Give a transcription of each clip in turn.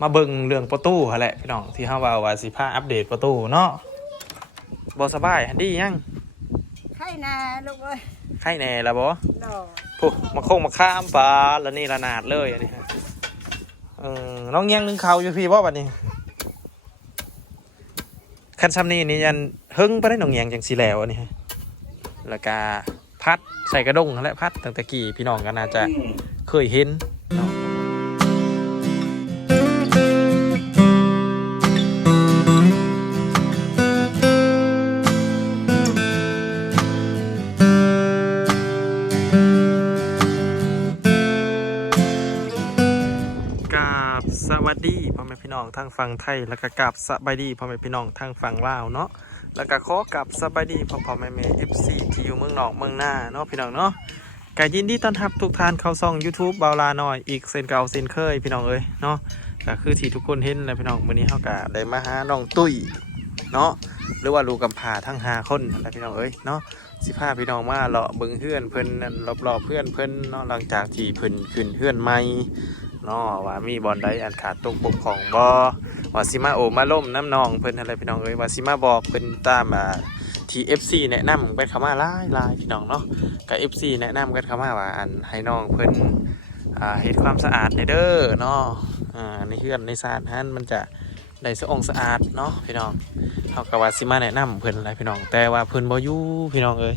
มาเบิ่งเรื่องประตูหั่นแหละพี่น้องที่เฮาว่าว่าสิพาอัปเดตประตูเนาะบ่สบายหันดียังไข่นาลูกเอ้ยไข้แน่ละบ่ดอกผู้มาโคงมาข้ามปลาแล้วนี่ระนาดเลยอันนี้ฮะเออน้องเงี้ยงนึงเขาอยู่พี่บ่บัดนี้คันซ้ำนี่นี่ยันหึงไปได้น้องเงี้ยงจังสีแล้วอันนี้ฮะแล้วก็พัดใส่กระด้งนั่นแหละพัดตั้งแต่กี้พี่น้องก็น่าจะเคยเห็น สวัสดีพ่อแม่พี่น้องทางฝั่งไทย แล้วก็กราบสบายดีพ่อแม่พี่น้องทางฝั่งลาวเนาะแล้วก็ขอกราบสบายดีพ่อพ่อแม่แม่เอฟซีที่อยู่เมืองนอกเมืองหน้าเนาะพี่น้องเนาะก็ยินดีต้อนรับทุกท่านเข้าซ่อง YouTube บาลาหน่อยอีกเส้นเก่าเส้นเคยพี่น้องเอ้ยเนาะก็คือที่ทุกคนเห็นแหล้วพี่น้องวันนี้เขาก็ได้มาหาน้องตุ้ยเนาะหรือว่าลูกกำพร้าทั้งห้าคนนะพี่น้องเอ้ยเนาะสิพาพี่น้องมาเลาะเบิ่งเพื่อนเพิ่นนั่นรอบๆเพื่อนเพิ่นเนาะหลังจากที่เพิ่นขึ้นเพื่อนใหม่ นาะว่ามีบอลใดอันขาดตกบกของบอว่าสิมาโอมาล่มน้ำนองเพิ่นอะไรพี่น้องเอ้ยว่าสิมาบอกเพิ่นตามอ่าที่ FC แนะนำกันเข้ามาลายลายพี่น้องเนาะกับ FC แนะนำกันเข้ามาว่าอันให้น้องเพิ่นอ่าเฮ็ดความสะอาดในเด้อเนาะอ่าในเฮือนในซานฮันมันจะได้สะองสะอาดเนาะพี่น้องเฮาก็ว่าสิมาแนะนำเพิ่นอะไรพี่น้องแต่ว่าเพิ่นบ่อยู่พี่น้องเอ้ย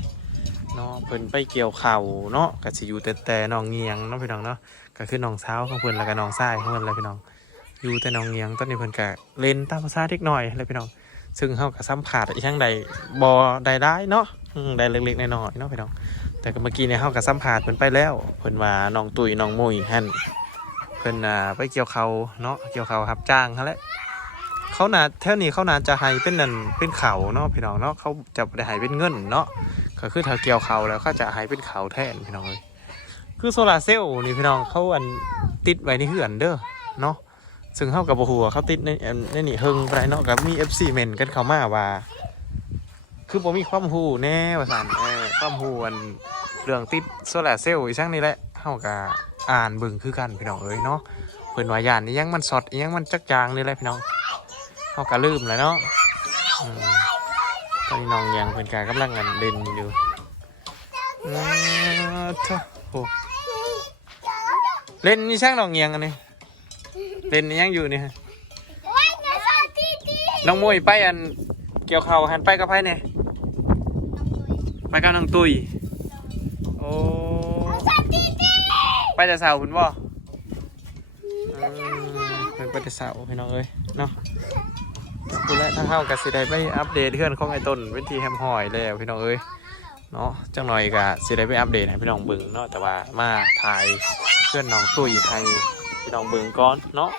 เนาะเพิ่นไปเกี่ยวเข้าเนาะก็สิอยู่แต่แต่น้องเงียงเนาะพี่น้องเนาะก็คือน้องสาวของเพิ่นแล้วก็น้องชายของเพิ่นเลยพี่น้อง อยู่แต่น้องเงียงตอนนี้เพิ่นก็เล่นตามภาษาเด็กน่อยเลยพี่น้อง ซึ่งเฮาก็สัมผัสอีกทั้งใดบ่ได้ได้เนาะได้เล็กๆน้อยๆเนาะพี่น้อง แต่ก็เมื่อกี้เนี่ยเฮาก็สัมผัสเพิ่นไปแล้วเพิ่นว่าน้องตุ้ยน้องมุยหั่นเพิ่นอ่าไปเกี่ยวเขาเนาะเกี่ยวเขาวรับจ้างหั่นแหละ เขานาแถวนี้เขานาจะให้เป็นนั่นเป็นเขาเนาะพี่น้องเนาะเขาจะได้ให้เป็นเงินเนาะก็คือถ้าเกี่ยวเขาแล้วเขาจะให้เป็นเขาแทนพี่น้องเอ้ยคือโซลาร์เซลล์นี่พี่น้องเขาอันติดไว้ในเหือนเด้อเนาะซึ่งเขากับหัวเขาติดในนในนี่เฮิงไปเนาะกับมี FC เมนกันเขามาว่า คือผมมีความหูแน่ว่าสันเออความหูอันเรื่องติดโซลาร์เซลล์อีช่างนี่แหละเขาก็อ่านบิ่งคือกันพี่น้องเอ้ยเนาะเพิ่นวายานนี่ยังมันสดยังมันจักจางนี่แหละพี่น้อง เขาก็ลืมแล้วเนาะอตอนนี้น้องยังเป็นการกำลังงานเล่นอยู่เล่นนี่ช่างดอกเงียงอันนี้เล่นนี่ยังอยู่นี่ฮะน้องมวยไปอันเกี่ยวเข่าหันไปกับไพ่เนี่ยไปกับน้องตุยโอ้ไปแต่เสาคุณบ่เป็นไปแต่เสาพี่น้องเอ้ยเนาะ คุณและทั้งเฮากับสิได้ไปอัปเดตเพื่อนของไอ้ต้นเวทีแฮมหอยแล้วพี่น้องเอ้ยเนาะจังหน่อยก็สิได้ไปอัปเดตให้พี่น้องเบิ่งเนาะแต่ว่ามาถ่ายเพื่อนน้องตุ้ยให้พี่น้องเบิ่งก่อนเนาะ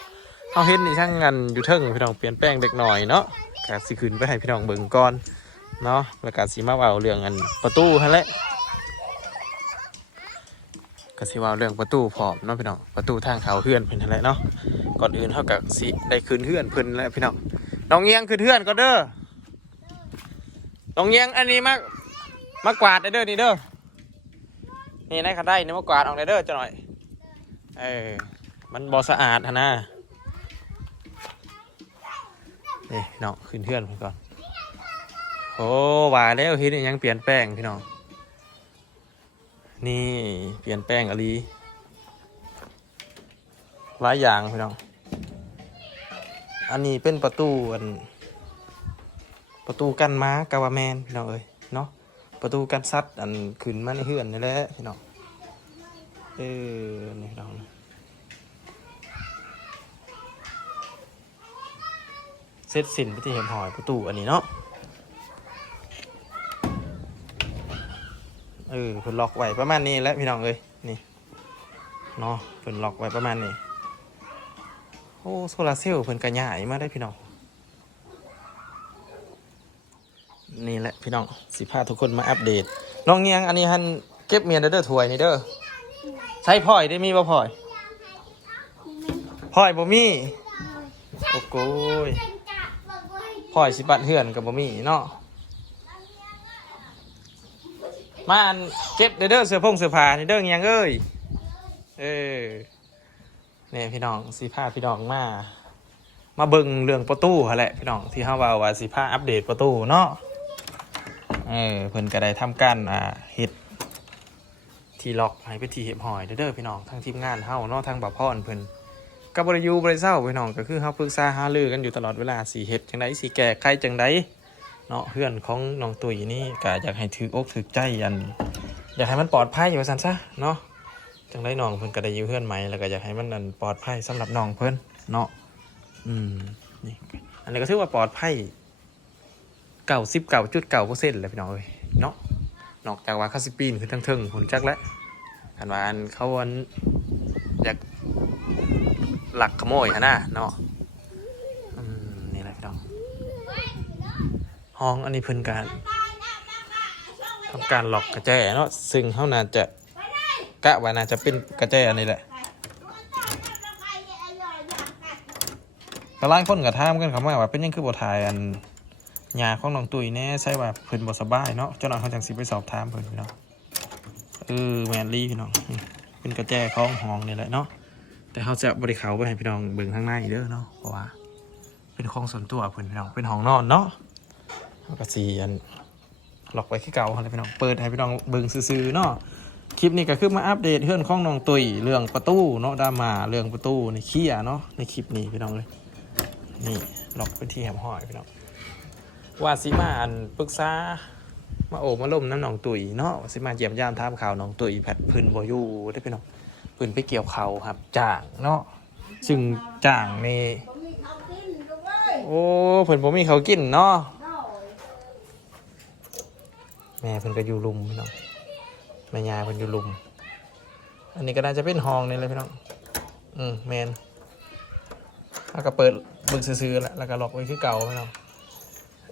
เฮาเห็นนี่ช่างงานอยู่เทิงพี่น้องเปลี่ยนแปลงเด็กหน่อยเนาะก็สิขึ้นไปให้พี่น้องเบิ่งก่อนเนาะแล้วก็สิมาเว้าเรื่องอันประตูหั่นแหละก็สิว้าเรื่องประตูพร้อมเนาะพี่น้องประตูทางเขาเฮือนเพิ่นนั่นแหละเนาะก่อนอื่นเฮาก็สิได้คืนเฮือนเพิ่นแล้วพี่น้อง น้องเงียงคืนเฮือนก็เด้อน้องเงียงอันนี้มามากวาดเด้อนี่เด้อนี่นายขันได้นี่มากวาดออกเด้อจะหน่อยเออมันบอสะอาดนะนี่พี่น้องขึ้นเพื่อนผมก่อนโอ้ว่าแล้วเห็นอิหยังเปลี่ยนแปลงพี่น้องนี่เปลี่ยนแปลงอะไรหลายอย่างพี่น้อง อันนี้เป็นประตูอัน ประตูกันม้ากาวาแมนพี่น้องเอ้ยเนาะประตูกันซัดอันขึ้นมาในเฮือนนี่แหละพี่น้องเออนี่พี่น้อเสร็จสิ้นไปที่เห็นหอยประตูอันนี้เนาะเออเพิ่นล็อกไว้ประมาณนี้แล้วพี่น้องเอ้ยนี่เนาะเพิ่นล็อกไว้ประมาณนี้ โอ้โซลาร์เซลล์เพิ่นกระใหญ่มาได้พี่น้อง นี่แหละพี่น้องสิพาทุกคนมาอัปเดต น้องเงียงอันนี้ฮันเก็บเมียนเด้อถวยนี่เด้อใช้พลอยได้มีบ่พลอยพลอยบ่มีโอ้โกยพลอยสิบัดเหือนกับบ่มีเนาะมาอันเก็บเด้อเด้อเสื้อผงเสื้อผ้านี่เด้อเงียงเอ้ยเออ เนี่ยพี่น้องสิพาพี่น้องมา มาเบิ่งเรื่องประตูแหละพี่น้องที่เฮาว่าว่าสิพาอัปเดตประตูเนาะเออเพิ่นก็ได้ทำการอ่าเฮ็ดที่ล็อกให้เป็นที่เห็บหอยเด้อพี่น้องทางทีมงานเฮาเนาะทางบ่าวพรเพิ่นก็บ่ได้อยู่บ่ได้เศร้าพี่น้องก็คือเฮาปรึกษาหารือกันอยู่ตลอดเวลาสิเฮ็ดจังไดสิแก้ไขจังไดเนาะเพื่อนของน้องตุ้ยนี่ก็อยากให้ถืออกถือใจอันอยากให้มันปลอดภัยอยู่ซั่นซะเนาะ จังไดน้องเพิ่นก็ได้อยู่เพื่อนใหมแล้วก็อยากให้มันอันปลอดภัยสำหรับน้องเพิ่นเนาะอืมนี่อันนี้ก็ถือว่าปลอดภัยเก่าสิบเก่าจุดเก่าเปอร์เซ็นต์เลยพี่น้องเอ้ยเนาะนอกจากว่าคาสิปีนคือทั้งเทิงผลจักแล้วกันว่าอันเขาอันอยากหลักขโมยฮะนะเนาะอืมนี่แหละพี่น้องห้องอันนี้เพิ่นการทำการหลอกกระแจเนาะซึ่งเขาน่าจะ กะว่าน่าจะเป็นกระแจอันนี้แหละก็หลายคนก็ถามกันเขามาว่าเป็นยังคือบ่ถ่ายอันยาของน้องตุยแน่ใช่ว่าเพิ่นบ่สบายเนาะเจ้าหน้าเขาจังสิไปสอบถามเพิ่นพี่น้องเออแมนลี่พี่น้องเป็นกระแจของห้องนี่แหละเนาะแต่เขาจะบ่ได้เขาไปให้พี่น้องเบิ่งข้างในเด้อเนาะเพราะว่า เป็นของส่วนตัวเพิ่นพี่น้องเป็นห้องนอนเนาะเขาก็สิอันล็อกไว้คือเก่าหั่นแหละพี่น้องเปิดให้พี่น้องเบิ่งซื่อๆเนาะ คลิปนี้ก็คือมาอัปเดตเรื่องของน้องตุยเรื่องประตูเนาะดามาเรื่องประตูในเคลียเนาะในคลิปนี้พี่น้องเลยนี่ล็อกเป็นที่แหมห้อยพี่น้องว่าสิมาอันปรึกษามาโอบมาล่มน้ำหนองตุยเนาะสิมาเยี่ยมยามทามข่าวหนองตุยแผดพื้นบอยู่ได้พี่น้องพื้นไปเกี่ยวเขาครับจ่างเนาะซึ่งจ่างนี่โอ้เพิ่นบ่มีเขากินเนาะแม่เพิ่นก็อยู่ลุมพี่น้อง แม่ยายเพิ่นอยู่ลุม อันนี้ก็น่าจะเป็นห้องนี่เลยพี่น้อง อืมแมนแล้วก็เปิดบึงซื่อๆแหละแล้วก็ล็อกไว้คือเก่าพี่น้อง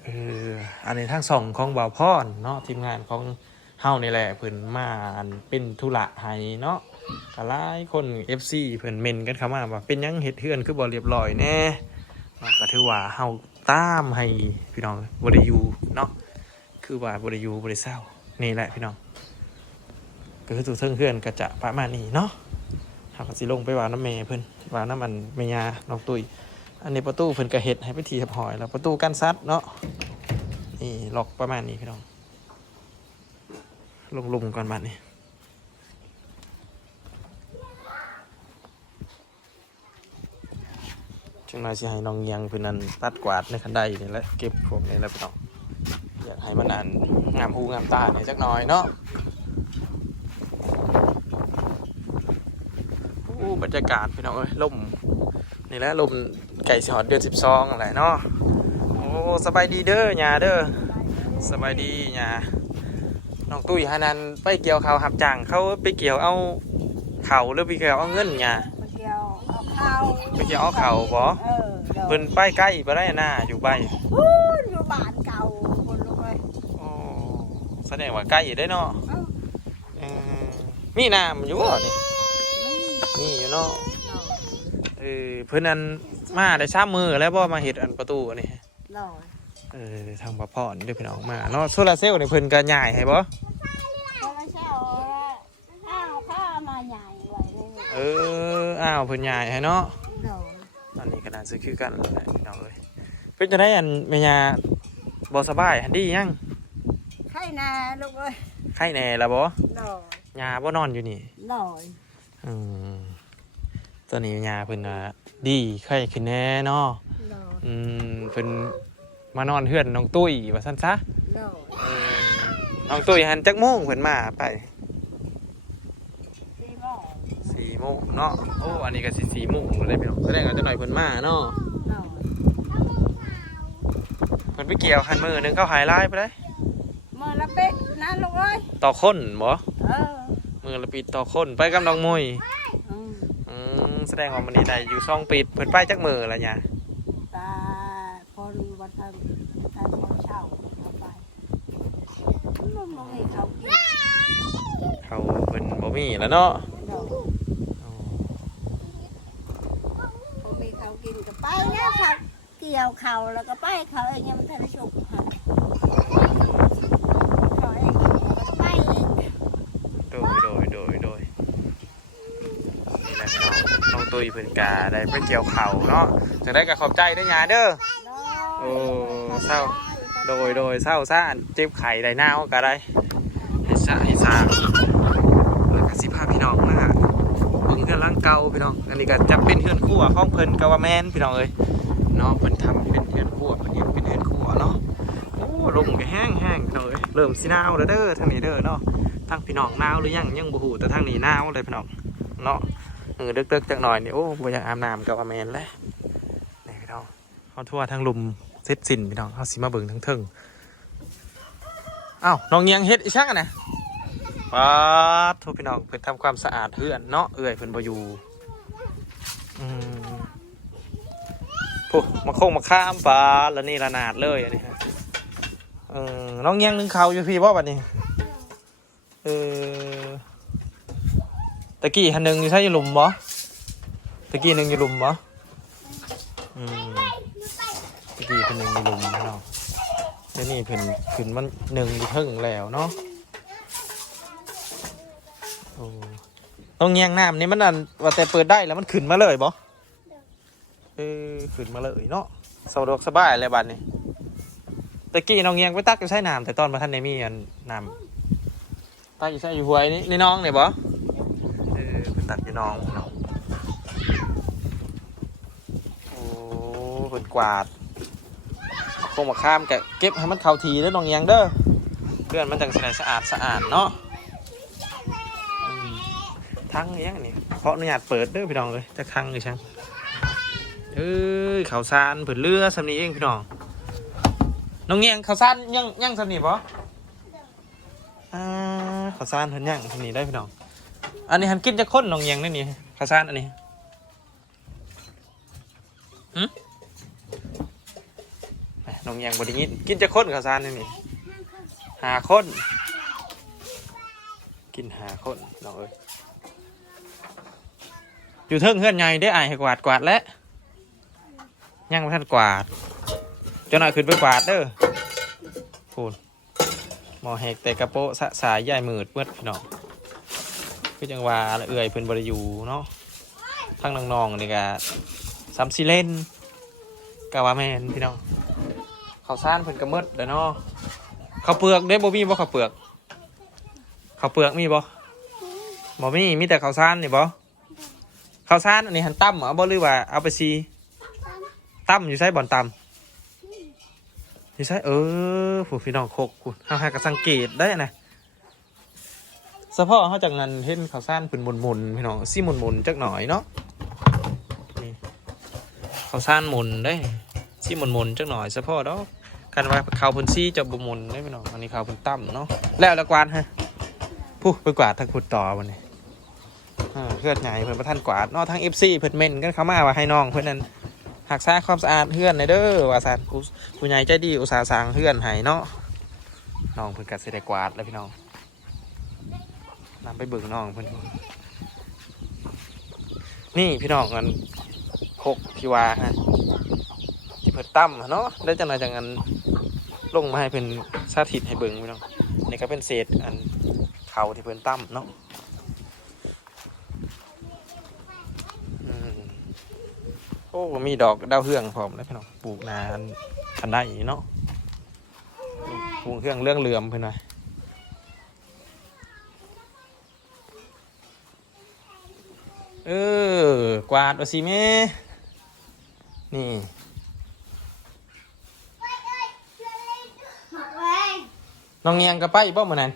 เอออันนี้ทั้งสองของบ่าวพรเนาะทีมงานของเฮานี่แหละเพิ่นมาอันเป็นธุระให้เนาะก็หลายคน FC เพิ่นเมนกันเข้ามาว่าเป็นหยังเฮ็ดเฮือนคือบ่เรียบร้อยแน่เนาะก็ถือว่าเฮาตามให้พี่น้องบ่ได้อยู่เนาะคือว่าบ่ได้อยู่บ่ได้เศร้านี่แหละพี่น้อง ก็คือตัวเทิงเฮือนก็จะประมาณนี้เนาะเฮากสิลงไปวาน้ำแม่เพิ่นวาน้ำมันแม่ยาน้องตุ้ยอันนี้ประตูเพิ่นก็เฮ็ดให้เป็นทีทับหอย แล้วประตูกันซัดเนาะนี่ล็อกประมาณนี้พี่น้อง ลงลุมก่อนบัดนี้จังไรสิให้น้องเงียงเพิ่นนั่นตัดกวาดในคันไดนี่แหละเก็บพวกนี้แล้วพี่น้องอยากให้มันอันงามหูงามตาเนี่ยจักหน่อยเนาะ บรรยากาศพี่น้องเอ้ยลมนี่แหละลมไก่สอดเดือนสิบสองอะไรเนาะโอ้สบายดีเด้อยาเด้อสบายดียาน้องตุ้ยฮานันไปเกี่ยวเขาวหับจ้างเขาไปเกี่ยวเอาเขาหรือไปเกี่ยวเอาเงินยามันเกี่ยวเอาข้าวไปเกี่ยวเอาเขาบ่เออเดี๋ยวเพิ่นไปใกล้บ่ได้หน้าอยู่ใบพูนอยู่บ้านเก่าคนลูกเอ้ยโอ้แสดงว่าใกล้อยู่ได้เนาะเอ้าเออมีน้ำอยู่บ่นี่นี่มีอยู่ เนาะเนาะเออเพิ่นอันมาได้ซ้ำมือแล้วบ่มาเฮ็ดอันประตูอันนี้เนาะเออทางบ่พ่อนี่เด้อพี่น้องมาเนาะโซลาร์เซลล์นี่เพิ่นก็ย้ายให้บ่เขาไม่ใช่เอาข้าวข้าวมาใหญ่ไว้เลยเอออ้าวเพิ่นใหญ่ให้เนาะเนาะอันนี้ก็น่าซื้อคือกันแหละพี่น้องเอ้ยเป็นจะได้อันเมียาบ่สบายอันดียังไข่นาลูกเอ้ยไข้แน่ละบ่เนาะยาบ่นอนอยู่นี่เนาะอืม ตอนนี้ยาเพิ่นน่ะดีไข้ขึ้นแน่เนาะเนาะอืมเพิ่นมานอนเฮือนน้องตุ้ยว่าซั่นซะเนาะเออน้องตุ้ยหันจักโมงเพิ่นมาไปสี่โมงสี่โมงเนาะโอ้อันนี้ก็สิสี่โมงเลยพี่น้องแสดงว่าจักหน่อยเพิ่นมาเนาะเนาะเพิ่นไปเกี่ยวคันมือหนึงเข้าหายลายไปเลยเมื่อละเป็ดนะลูกเอ้ยต่อคนบ่เออมือละปิดต่อคนไปกับน้องมวยอืมอืม แสดงว่ามันนี่ได้อยู่ซ่องปิดเพิ่นไปจักมือละเนี่ยตาพอรู้วันทางทางเขาเช่าเอาไปมันมองให้เขากินเขาเพิ่นบ่มีแล้วเนาะเนาะอ๋อพอมีเขากินก็ไปแล้วเขาเกี่ยวเขาแล้วก็ไปเขาเองยังไม่ทันได้ชุกค่ะเขาเองก็ไปอีก โดยโดยโดยโดยนี่แหละพี่น้องน้อง ตุตุยเพิ่นกาได้ไปเกี่ยวเข่าเนาะจะได้กับขอบใจได้ยาเด้อโอ้เศร้าโดยโดยเศร้าซ่านเจ็บไข่ได้หน้าก็ได้ให้ซาให้ซาแล้วก็สิพาพี่น้องมาเบิ่งเฮือนหลังเก่าพี่น้องอันนี้ก็จะเป็นเฮือนครัวของเพิ่นก็ว่าแมนพี่น้องเอ้ยเนาะเพิ่นทำเป็นเฮือนครัวเพิ่นเฮ็ดเป็นเฮือนครัวเนาะโอ้ลมก็แห้งแห้งพี่น้องเอ้ยเริ่มสิหนาวแล้วเด้อทางนี้เด้อเนาะทางพี่น้องหนาวหรือยังยังบ่ฮู้แต่ทางนี้หนาวเลยพี่น้องเนาะ เออดึกๆจักหน่อยนี่โอ้บ่อยากอาบน้ำก็ว่าแมนแล้วนี่พี่น้องเฮาทั่วทางลุมเสร็จสิ้นพี่น้องเฮาสิมาเบิ่งทั้งเทิงอ้าวน้องเงียงเฮ็ดอีช่างอะนะป๊าดโทษพี่น้องเพิ่นทำความสะอาดเฮือนเนาะเอื้อยเพิ่นบ่อยู่อืมโอ้มาโค้งมาข้ามปลาแล้วนี่ระนาดเลยอันนี้ฮะเออน้องเงี้ยงนึงเขาวอยู่พี่บ่บัดนี้เออ ตะกี้หันหนึ่งอยู่ใช่อยู่หลุมบ่ตะกี้หนึ่งอยู่หลุมบ่อืมตะกี้เพิ่นหนึ่งอยู่หลุมพี่น้องเดี๋ยวนี้เพิ่นขึ้นมันหนึ่งอยู่เทึ่งแล้วเนาะโอ้น้องเงี้ยงน้ำนี่มันอันว่าแต่เปิดได้แล้วมันขึ้นมาเลยบ่เออขึ้นมาเลยเนาะสะดวกสบายเลยบัดนี้ตะกี้น้องเงียงไปตักอยู่ใช้น้ำแต่ตอนมาท่านในมีอันน้ำตักอยู่ใช้อยู่หวยนี่ในน้องเนี่ยบ่ ออไปตักอยู่น้องเนาะโอ้เปิดกวาดคงมาข้ามแกะเก็บให้มันเข้าทีเด้อน้องเงียงเด้อเพื่อนมันจังสะอาดสะอาดสะอาดเนาะทั้งเนี้ยนี่เพราะอนุญาตเปิดเด้อพี่น้องเลยจะทั้งเลยช่างเอ้ยข่าวสารเปิดเรือสำนีเองพี่น้องน้องเงียงข้าวสารยังยังสนิทปะอ่าข้าวสารเพิ่นยังสนิทได้พี่น้อง อันนี้หันกินจะข้นนองเงียงได้นี่ข้าวสารอันนี้หืมนองเงียงบดีกินกินจะข้นข้าวสารได้นี่หาข้นกินหาข้นน้องเอ้ยอยู่เทิงเฮือนใหญ่ได้อายให้กวาดกวาดแล้วยังไม่ทันกวาดเจ้าหน่อยขึ้นไปกวาดเด้อพูนหมอแหกแต่กระโปะสะสายใหญ่หมืดเมื่อพี่น้อง คือจังหวาละเอื่อยเพิ่นบริยูเนาะทั้งน้องๆนี่ก็ซัมซิเล่นกะว่าแมนพี่น้องข้าวสารเพิ่นกระมืดเด้อเนาะข้าวเปลือกเด้บ่มีบ่ข้าวเปลือกข้าวเปลือกมีบ่บ่มีมีแต่ข้าวสารนี่บ่ข้าวสารอันนี้หันตั้มเหรอบ่หรือว่าเอาไปซีตั้มอยู่ใช้บ่อนตั้มนี่ใช่เออผู้พี่น้องโคกคุณเฮาให้ก็สังเกตได้นะ เฉพาะเขาจากนั้นเห็นเขาวซ่านเป็นหมุนพี่น้องซี่หมุนจักหน่อยเนาะนี่าวซ่านหมุนได้ซี่หมุนจักหน่อยเฉพาะดอกกันว่าเขาวพิ่นซี่จะบ่หมุนได้พี่น้องอันนี้เขาวพิ่นต่ำเนาะแล้วละกวาดฮะผู้ไปกวาดทางขุดต่อวันนี้เพื่อนใหญ่เพิ่อนประท่านกวาดเนาะทาง FC เพิ่อนเมนกันเข้ามาว่าให้น้องเพิ่อนนั้นหักษาความสะอาดเฮือนในเด้อว่าสันผู้ใหญ่ใจดีอุตสาห์สางเฮือนให้เนาะน้องเพิ่อนกัดสิได้กวาดแล้วพี่น้อง นำไปเบิ่งน้องเพิ่อนนี่พี่น้องกันหกที่วาฮะที่เพิ่นตั้มเนาะแล้จังไดจังอันลงมาให้เพิ่นสาธิตให้เบิ่งพี่น้องนี่ก็เป็นเศษอันเขาที่เพิ่นตั้มเนาะโอ้มีดอกดาวเฮืองพร้อมแล้วพี่น้องปลูกนาอันอันได้เนาะปลูกเครื่องเรื่องเลื่อมเพื่อนหน่อย เออ กวาดเอาสิแม่นี่น้องเงียงก็ไปบ่เหมือนั้น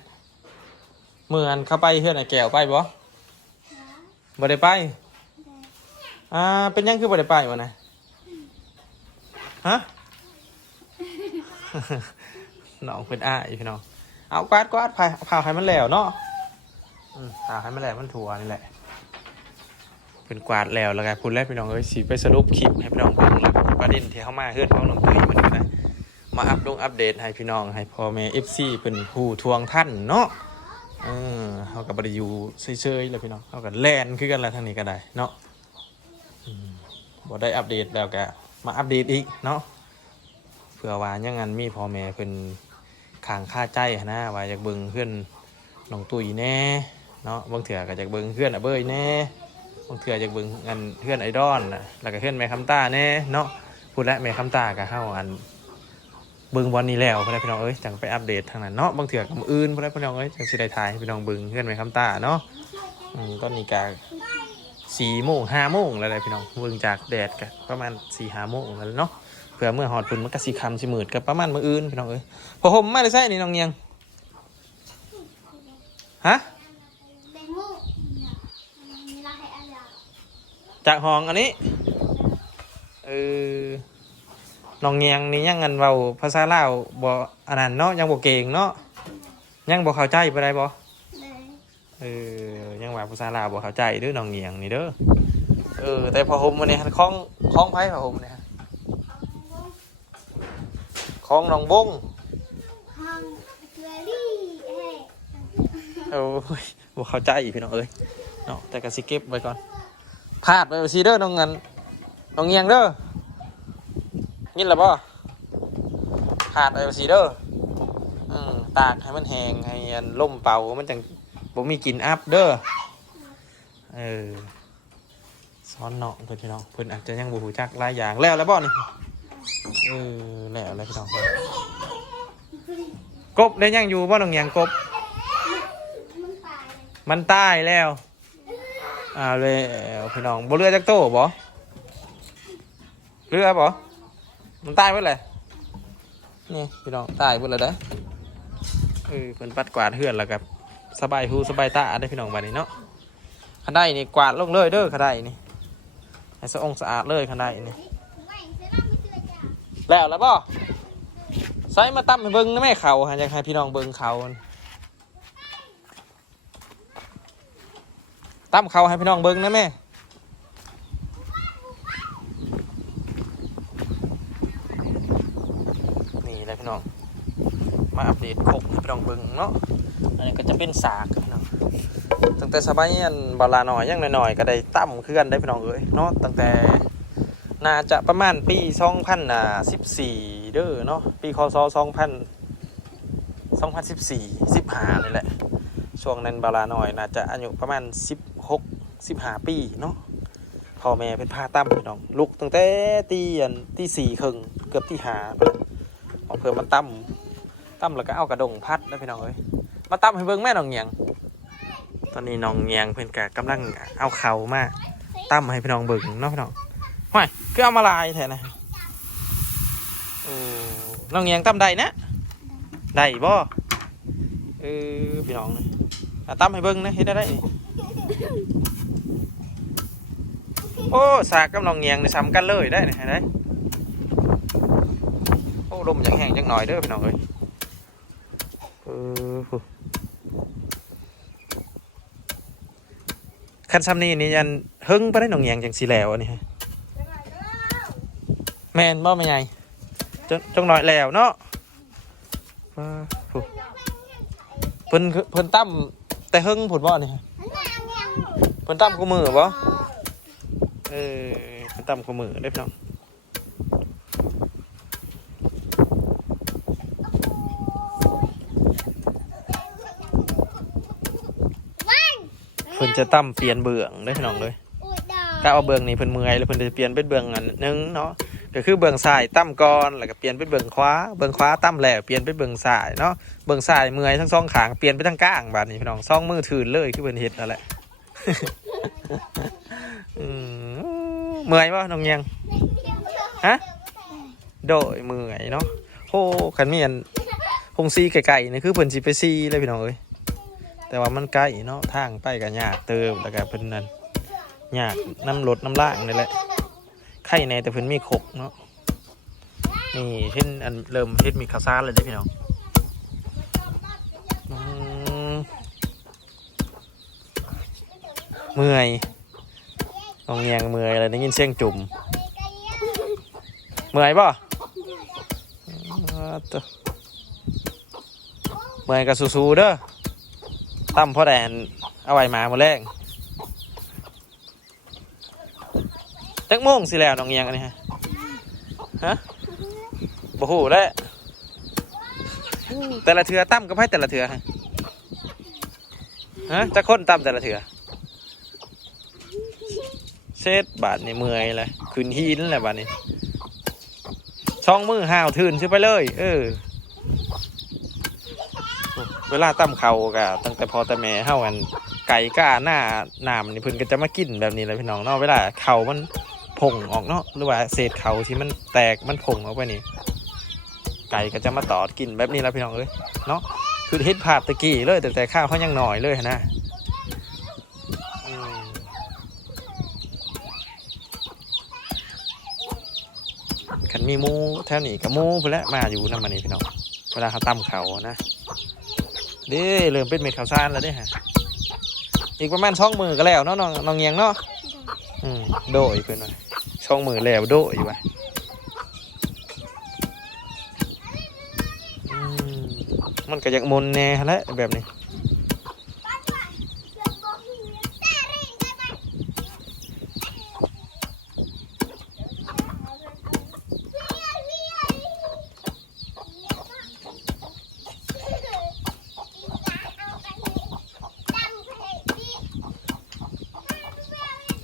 เมื่อนั้นเข้าไปเพื่อนไอ้แก้วไปบ่บ่ได้ไปอ่าเป็นยังคือบ่ได้ไปวะนะฮะน้องเป็นอ้ายพี่น้องเอากวาดกวาดพายพาให้มันแล้วเนาะอืมพาให้มันแล้วมันถั่วนี่แหละ เป็นกวาดแล้วแล้วกันพูดแล้วพี่น้องเอ้ยสิไปสรุปคลิปให้พี่น้องเบิ่งแล้วประเด็นที่เข้ามาเฮือนของน้องตุ้ยมันนะมาอัปลงอัปเดตให้พี่น้องให้พ่อแม่ FC เป็นผู้ทวงท่านเนาะเออเขากับบริยูเฉยๆเลยพี่น้องเขากับแลนคือกันแล้วทางนี้ก็ได้เนาะบ่ได้อัปเดตแล้วก็มาอัปเดตอีกเนาะเพื่อว่ายังงั้นมีพ่อแม่เป็นขางค่าใจนะว่าอยากเบิ่งเพื่อนน้องตุ้ยแน่เนาะบางเถื่อก็อยากเบิ่งเพื่อนอะเบยแน่ บางเถื่อจากเบิ่งอันเพื่อนไอดอลนะแล้วก็เพื่อนแม่คำตาแน่เนาะพูดและแม่คำตาก็เข้าอันเบิ่งบอลนี้แล้วพ่อแม่พี่น้องเอ้ยจังไปอัปเดตทางนั้นเนาะบางเถื่อกับอื่นพ่อแม่พี่น้องเอ้ยจังสิได้ถ่ายพี่น้องเบิ่งเพื่อนแม่คำตาเนาะอืมตอนนี้ก็สี่โมงห้าโมงแล้วแหละพี่น้องเบิ่งจากแดดก็ประมาณสี่ห้าโมงแล้วเนาะเผื่อเมื่อหอดปุ่นมันก็สีคำสีมืดก็ประมาณมืออื่นพี่น้องเอ้ยพอผมม่ได้ใส่นี่น้องเงียงฮะ เป็นมูกมีลายอะไร จากห้องอันนี้เออน้องเงียงนี่ยังเงินเว้าภาษาลาวบ่อันนั้นเนาะยังบ่เก่งเนาะยังบ่เข้าใจไปได้บ่เลยเออยังว่าภาษาลาวบ่เข้าใจเด้อน้องเงียงนี่เด้อเออแต่พอผมวันนี้คล้องคล้องไผพอผมเนี่ยคล้องน้องบงห้องเกลือรี่เฮ้โอ้ยบ่เข้าใจพี่น้องเอ้ยเนาะแต่ก็สิเก็บไว้ก่อน พลาดไปสิเด้อน้องเงินน้องเงียงเด้อยินแหล้วบ่พลาดไปสิเด้ออืมตากให้มันแห้งให้อันล่มเป่ามันจังบ่มีกลิ่นอัพเด้อเออซ้อนเนาะเพื่อนพี่น้องเพิ่นอาจจะยังบ่ฮู้จักหลายอย่างแล้วแล้วบ่นี่เออแล้วแล้วพี่น้องกบได้ยังอยู่บ่น้องหยังกบมันตายมันตายแล้ว อ่าเลยพี่น้องบ่เรือจักโตบ่เรือบ่มันตายเบิดเลยนี่พี่น้องตายเบิดแล้วเด้อเออเพิ่นปัดกวาดเฮือนแล้วก็สบายหูสบายตาได้พี่น้องบัดนี้เนาะคันได้นี่กวาดลงเลยเด้อคันได้นี่ให้สะองสะอาดเลยคันได้นี่ไม่เสื้อไม่เสื้อจ้าแล้วแล้วบ่ใส่มาตั้มให้เบิ่งนะแม่เขาฮะอยากให้พี่น้องเบิ่งเขา ตั้มเขาให้พี่น้องเบิ่งนะแม่นี่แหละพี่น้องมาอัปเดตครบให้พี่น้องเบิ่งเนาะอันนี้ก็จะเป็นสากพี่น้องตั้งแต่สมัยอันบาลาหน่อยยังหน่อยๆก็ได้ตั้มเคลื่อนได้พี่น้องเอ้ยเนาะตั้งแต่น่าจะประมาณปี2014เด้อเนาะปีคศ2000 2014 15นี่แหละช่วงนั้นบาลาหน่อยน่าจะอายุประมาณ 16 15ปีเนาะพ่อแม่เป็นพาตั้มพี่น้องลุกตั้งแต่ตีอันตีสี่ครึ่งเกือบตีห้าเอาเพื่อมาตั้มตั้มแล้วก็เอากระดงพัดนะพี่น้องเอ้ยมาตั้มให้เบิ่งแม่น้องเงียง ตอนนี้น้องเงียงเพิ่นกะกำลังเอาเข่ามาตั้มให้พี่น้องเบิ่งเนาะพี่น้องห่วยคือเอามาลายแทนนะโอ้น้องเงียงตั้มได้นะได้บ่เออพี่น้องนะตั้มให้เบิ่งนะเฮ็ดได้ได้ โอ้สากกับน้องเงียงนี่ซ้ำกันเลยได้นี่เห็นไหมโอ้ลมอย่างแห้งจังหน่อยเด้อพี่น้องเอ้ยคันซ้ำนี่นี่ยันหึงไปได้น้องเงียงจังสีแล้วอันนี้ฮะแมนบ่แม่ใหญ่จงจงน้อยแล้วเนาะเออผู้เพิ่นเพิ่นตั้มแต่เฮิงผุดบ่เนี่ฮะเพิ่นตั้มกูมือบ่ เออเพิ่นตั้มกูมือได้อพี่น้องเพิ่นจะตั้มเปลี่ยนเบื้องได้อพี่น้องเลยอุดดก็เอาเบื้องนี้เพิ่นเมื่อยแล้วเพิ่นจะเปลี่ยนเป็นเบื้องอันหนึงเนาะก็คือเบื้องซ้ายตั้มก่อนแล้วก็เปลี่ยนเป็นเบื้องขวาเบื้องขวาตั้มแล้วเปลี่ยนเป็นเบื้องซ้ายเนาะเบื้องซ้ายเมื่อยทั้งสองขางเปลี่ยนไปทั้งก้างบาดนี้พี่น้องสองมือถืนเลยคือเพิ่นเฮ็ดนั่นแหละ อืม เมื่อยบ่ะน้องเงียงฮะโดยเมื่อยเนาะโอ้คันมีอันพงซีไก่ๆนี่คือเพิ่นสิไปซีเลยพี่น้องเอ้ยแต่ว่ามันไกลเนาะทางไปก็ยากเติมแล้วก็เพิ่นนั่นยากน้ำรถน้ำล่างนี่แหละไข่ในแต่เพิ่นมีขกเนาะนี่เช่นอันเริ่มเฮ็ดมีข้าวสารเลยได้พี่น้องเมื่อย นองเงียงเมื่อยอะไรได้ยินเสียงจุ่มเมื่อยป่ะตัวเมื่อยกับสู้ๆเด้อตั้มพ่อแดนเอาไว้มาหมดแรงจักโมงสิแล้วน้องเงียงอันนี้ฮะฮะบ่ฮู้แล้วแต่ละเถือตั้มก็ให้แต่ละเถือฮะฮะจะคนตั้มแต่ละเถือ เซตบาทนี่เมื่อยเลยขึ้นหินแหละบาทนี้ช่องมือห้าวทื่นขึ้นไปเลย เออ เวลาตั้มเขากะตั้งแต่พอแต่แม่เฮากันไก่ก้าหน้าน้ำนี่เพิ่นก็จะมากินแบบนี้เลยพี่น้องเนาะเวลาเขามันผงออกเนาะหรือว่าเศษเขาที่มันแตกมันผงออกไปนี่ไก่ก็จะมาตอดกินแบบนี้แล้วพี่น้องเอ้ยเนาะคือเฮ็ดภาพตะกี้เลยแต่แต่ข้าวเขายังหน่อยเลยนะ ขันมีมูแถวนี้กับมูไปแล้วมาอยู่น้ำมานี่พี่น้องเวลาเขาตั้มเขานะเด้เริ่มเป็นเม็ดข้าวสารแล้วเด้ฮะอีกประมาณช่องมือก็แล้วเนาะน้องน้องเงียงเนาะอืมโดยเพื่อนว่าช่องมือแล้วโดยว่ะอืมมันก็อยากมนแน่แหละแบบนี้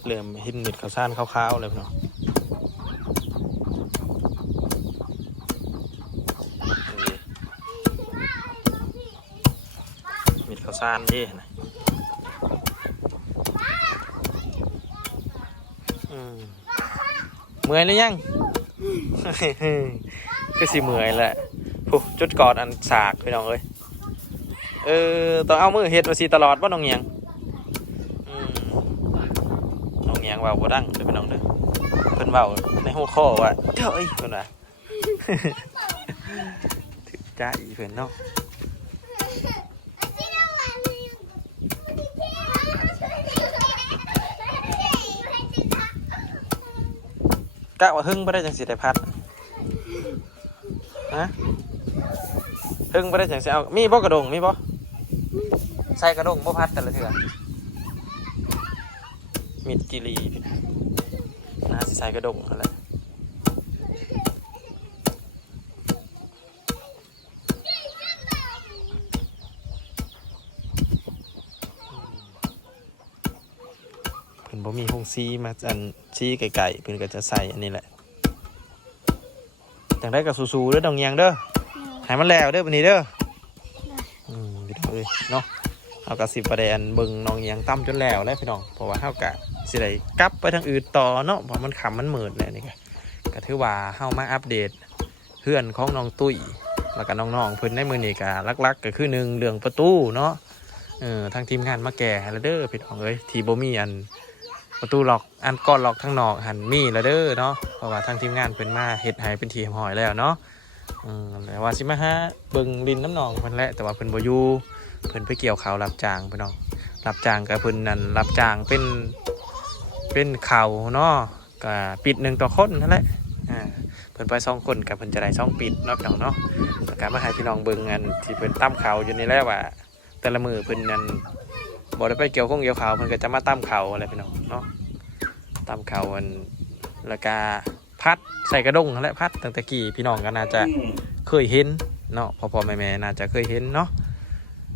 เริ่มเห็นเม็ดข้าวสารขาวๆเลยพี่น้องเม็ดข้าวสารเด้นะเมื่อยหรือยังคือสิเมื่อยแหละผู้จุดกอดอันสากพี่น้องเอ้ยเออต้องเอามือเฮ็ดมาสิตลอดว่าน้องเงียงอืมน้องเงียงเว่าบ่ดังเด้อพี่น้องเด้อเพิ่นเว้าในหัวข้อว่าเฮ้ยเพิ่นว่าถึกใจเพิ่นเนาะกะว่าหึงบ่ได้จังสิได้พัดฮะหึงบ่ได้จังสิเอามีบ่กระดงมีบ่ใส่กระดงบ่พัดแต่ละเทื่อ มิดกิรีพี่น้องน่าสิใส่กระดงนั่นแหละเพิ่นบ่มีหงซีมาอันซีไก่ๆเพิ่นก็จะใส่อันนี้แหละจังได้กับสูๆเด้อดองเยียงเด้อให้มันแล้วเด้อบัดนี้เด้ออืมพี่น้องเอ้ยเนาะ เอากระสิบประเด็นเบิ่งน้องยียงตั้มจนแล้วแล้วพี่น้องเพราะว่าเฮากะสิได้กลับไปทางอื่นต่อเนาะเพราะมันขำมันหมืดแล้วนี่ก็ก็ถือว่าเฮามาอัปเดตเพื่อนของน้องตุ้ยแล้วก็น้องๆเพิ่นในมือนี้ก็ลักๆ ก็คือหนึ่งเรื่องประตูเนาะเออทางทีมงานมาแก่แล้วเด้อพี่น้องเอ้ยทีบ่มีอันประตูล็อกอันก้อนล็อกทั้งนอกหันมีแล้วเด้อเนาะเพราะว่าทางทีมงานเป็นมาเฮ็ดให้เป็นทีมหอยแล้วเนาะอืมแล้วว่าสิมาหาเบิ่งดินน้ำหนองเพิ่นแหละแต่ว่าเพิ่นบ่อยู่ เพิ่นไปเกี่ยวข้าวรับจ้างพี่น้องรับจ้างกับเพิ่นนั่นรับจ้างเป็นเป็นข้าวเนาะก็ปิดหนึ่งต่อคนนั่นแหละอ่าเพิ่นไปสองคนกับเพิ่นจะได้สองปิดเนาะพี่น้องเนาะแล้วก็มาให้พี่น้องเบิ่งอันที่เพิ่นตั้มข้าวอยู่นี่แหละว่าแต่ละมือเพิ่นนั่นบ่ได้ไปเกี่ยวข้องเกี่ยวเขาวเพิ่นก็จะมาตามเขาอะไรพี่น้องเนาะตามเขาอันแล้วก็พัดใส่กระด้งนั่นแหละพัดตั้งแต่กี้พี่น้องก็น่าจะเคยเห็นเนาะพ่อๆแม่ๆน่าจะเคยเห็นเนาะ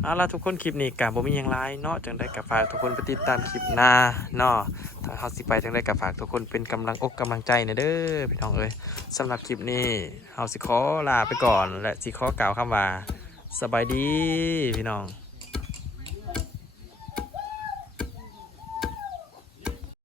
เอาล่ะทุกคนคลิปนี้กับ่มีอย่างไรเนาะจังได้กับฝากทุกคนไปติดตามคลิปหน้าเนาะถ้าเฮาสิไปจังได้กับฝากทุกคนเป็นกำลังอกกำลังใจนะเด้อพี่น้องเอ้ยสำหรับคลิปนี้เฮาสิขอลาไปก่อน และสิขอกล่าวคำว่าสบายดีพี่น้อง